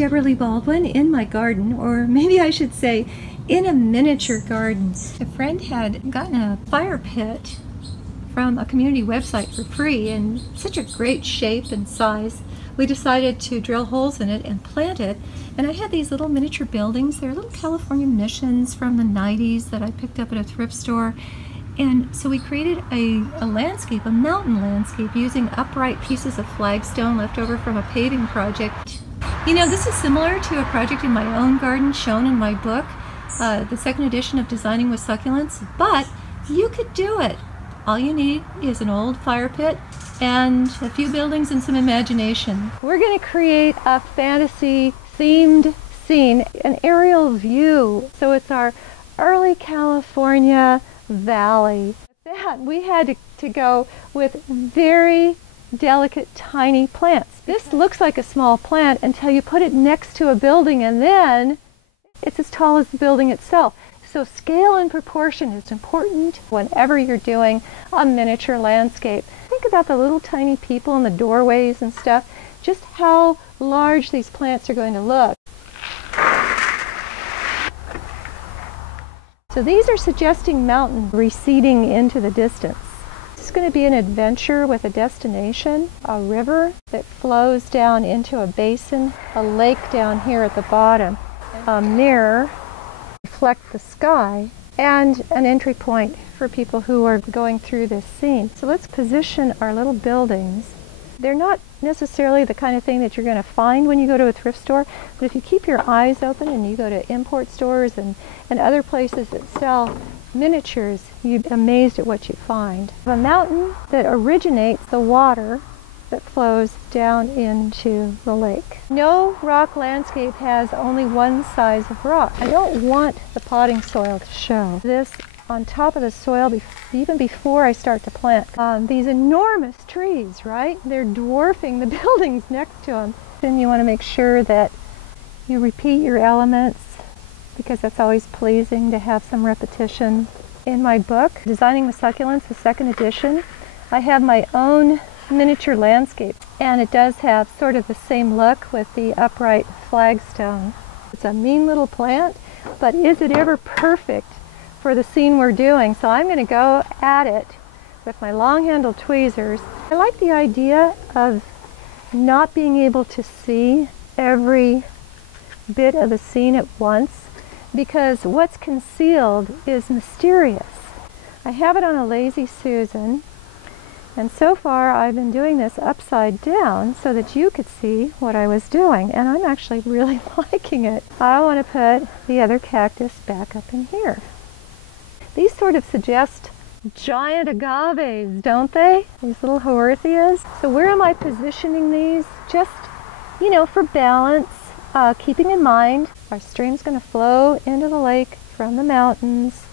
Debra Baldwin in my garden, or maybe I should say in a miniature garden. A friend had gotten a fire pit from a community website for free in such a great shape and size. We decided to drill holes in it and plant it, and I had these little miniature buildings. They're little California missions from the 90s that I picked up at a thrift store. And so we created a landscape, a mountain landscape, using upright pieces of flagstone left over from a paving project. You know, this is similar to a project in my own garden shown in my book, the second edition of Designing with Succulents, but you could do it. All you need is an old fire pit and a few buildings and some imagination. We're going to create a fantasy themed scene, an aerial view. So it's our early California valley. That we had to go with very delicate tiny plants. This looks like a small plant until you put it next to a building, and then it's as tall as the building itself. So scale and proportion is important whenever you're doing a miniature landscape. Think about the little tiny people in the doorways and stuff, just how large these plants are going to look. So these are suggesting mountain receding into the distance. This is going to be an adventure with a destination, a river that flows down into a basin, a lake down here at the bottom, a mirror, reflect the sky, and an entry point for people who are going through this scene. So let's position our little buildings. They're not necessarily the kind of thing that you're going to find when you go to a thrift store, but if you keep your eyes open and you go to import stores and other places that sell miniatures, you'd be amazed at what you find. A mountain that originates the water that flows down into the lake. No rock landscape has only one size of rock. I don't want the potting soil to show. This on top of the soil even before I start to plant. These enormous trees, right? They're dwarfing the buildings next to them. Then you want to make sure that you repeat your elements, because that's always pleasing to have some repetition. In my book, Designing with Succulents, the second edition, I have my own miniature landscape, and it does have sort of the same look with the upright flagstone. It's a mean little plant, but is it ever perfect for the scene we're doing? So I'm going to go at it with my long-handled tweezers. I like the idea of not being able to see every bit of the scene at once, because what's concealed is mysterious. I have it on a Lazy Susan, and so far I've been doing this upside down so that you could see what I was doing, and I'm actually really liking it. I want to put the other cactus back up in here. These sort of suggest giant agaves, don't they? These little haworthias. So where am I positioning these? Just, you know, for balance, keeping in mind our stream's going to flow into the lake from the mountains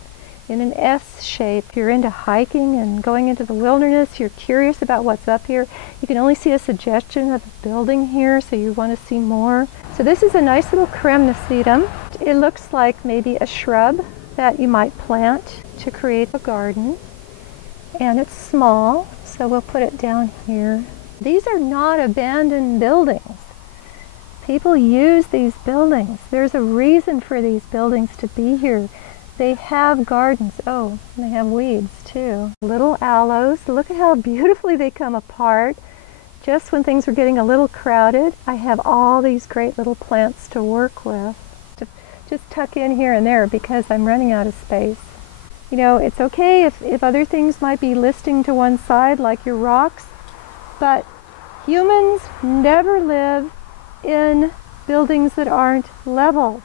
in an S shape. If you're into hiking and going into the wilderness, you're curious about what's up here, you can only see a suggestion of a building here, so you want to see more. So this is a nice little cremnisedum. It looks like maybe a shrub that you might plant to create a garden, and it's small, so we'll put it down here. These are not abandoned buildings. People use these buildings. There's a reason for these buildings to be here. They have gardens. Oh, and they have weeds too. Little aloes. Look at how beautifully they come apart. Just when things are getting a little crowded, I have all these great little plants to work with. Just tuck in here and there because I'm running out of space. You know, it's okay if other things might be listing to one side, like your rocks, but humans never live in buildings that aren't level.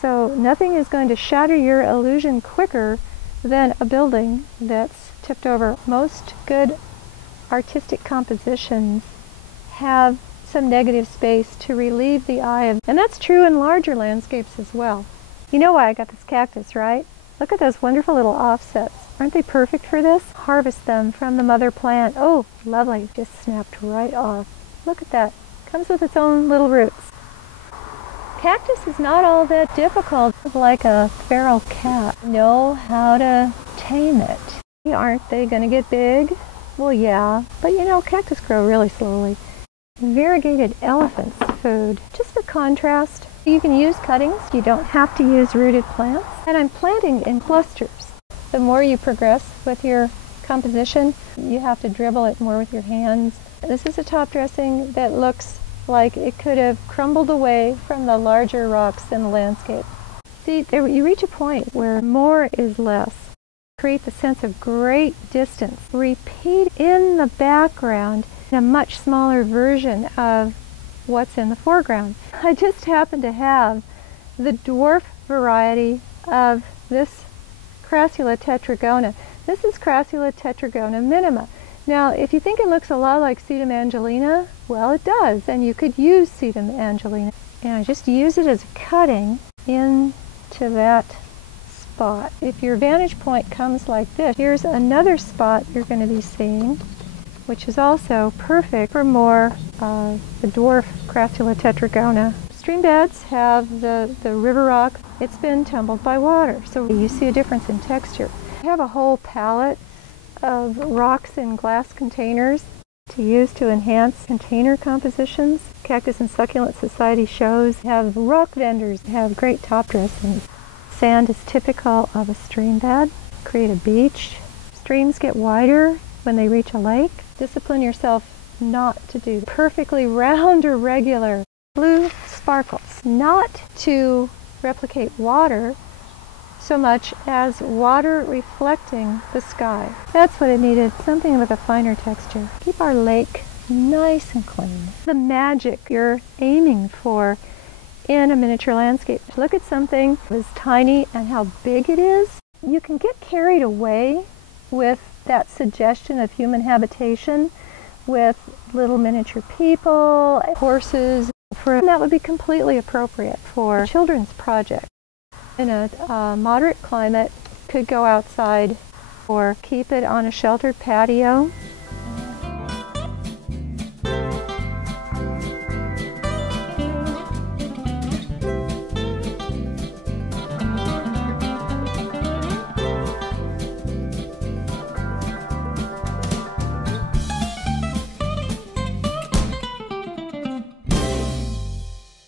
So nothing is going to shatter your illusion quicker than a building that's tipped over. Most good artistic compositions have some negative space to relieve the eye of, and that's true in larger landscapes as well. You know why I got this cactus, right? Look at those wonderful little offsets. Aren't they perfect for this? Harvest them from the mother plant. Oh, lovely. Just snapped right off. Look at that. Comes with its own little roots. Cactus is not all that difficult, like a feral cat. Know how to tame it. Aren't they going to get big? Well, yeah, but you know, cactus grow really slowly. variegated elephant's food, just for contrast. You can use cuttings. You don't have to use rooted plants. And I'm planting in clusters. The more you progress with your composition, you have to dribble it more with your hands. This is a top dressing that looks like it could have crumbled away from the larger rocks in the landscape. See, you reach a point where more is less. Create the sense of great distance. Repeat in the background a much smaller version of what's in the foreground. I just happen to have the dwarf variety of this Crassula tetragona. This is Crassula tetragona minima. Now, if you think it looks a lot like Sedum angelina, well, it does, and you could use Sedum angelina. And I just use it as a cutting into that spot. If your vantage point comes like this, here's another spot you're going to be seeing, which is also perfect for more the dwarf Crassula tetragona. Stream beds have the river rock. It's been tumbled by water, so you see a difference in texture. I have a whole palette of rocks in glass containers to use to enhance container compositions. Cactus and Succulent Society shows have rock vendors, have great top dressings. Sand is typical of a stream bed. Create a beach. Streams get wider when they reach a lake. Discipline yourself not to do perfectly round or regular. Blue sparkles, not to replicate water so much as water reflecting the sky. That's what it needed, something with a finer texture. Keep our lake nice and clean. The magic you're aiming for in a miniature landscape. Look at something as tiny and how big it is. You can get carried away with that suggestion of human habitation with little miniature people, horses. That would be completely appropriate for a children's project. In a moderate climate, could go outside or keep it on a sheltered patio.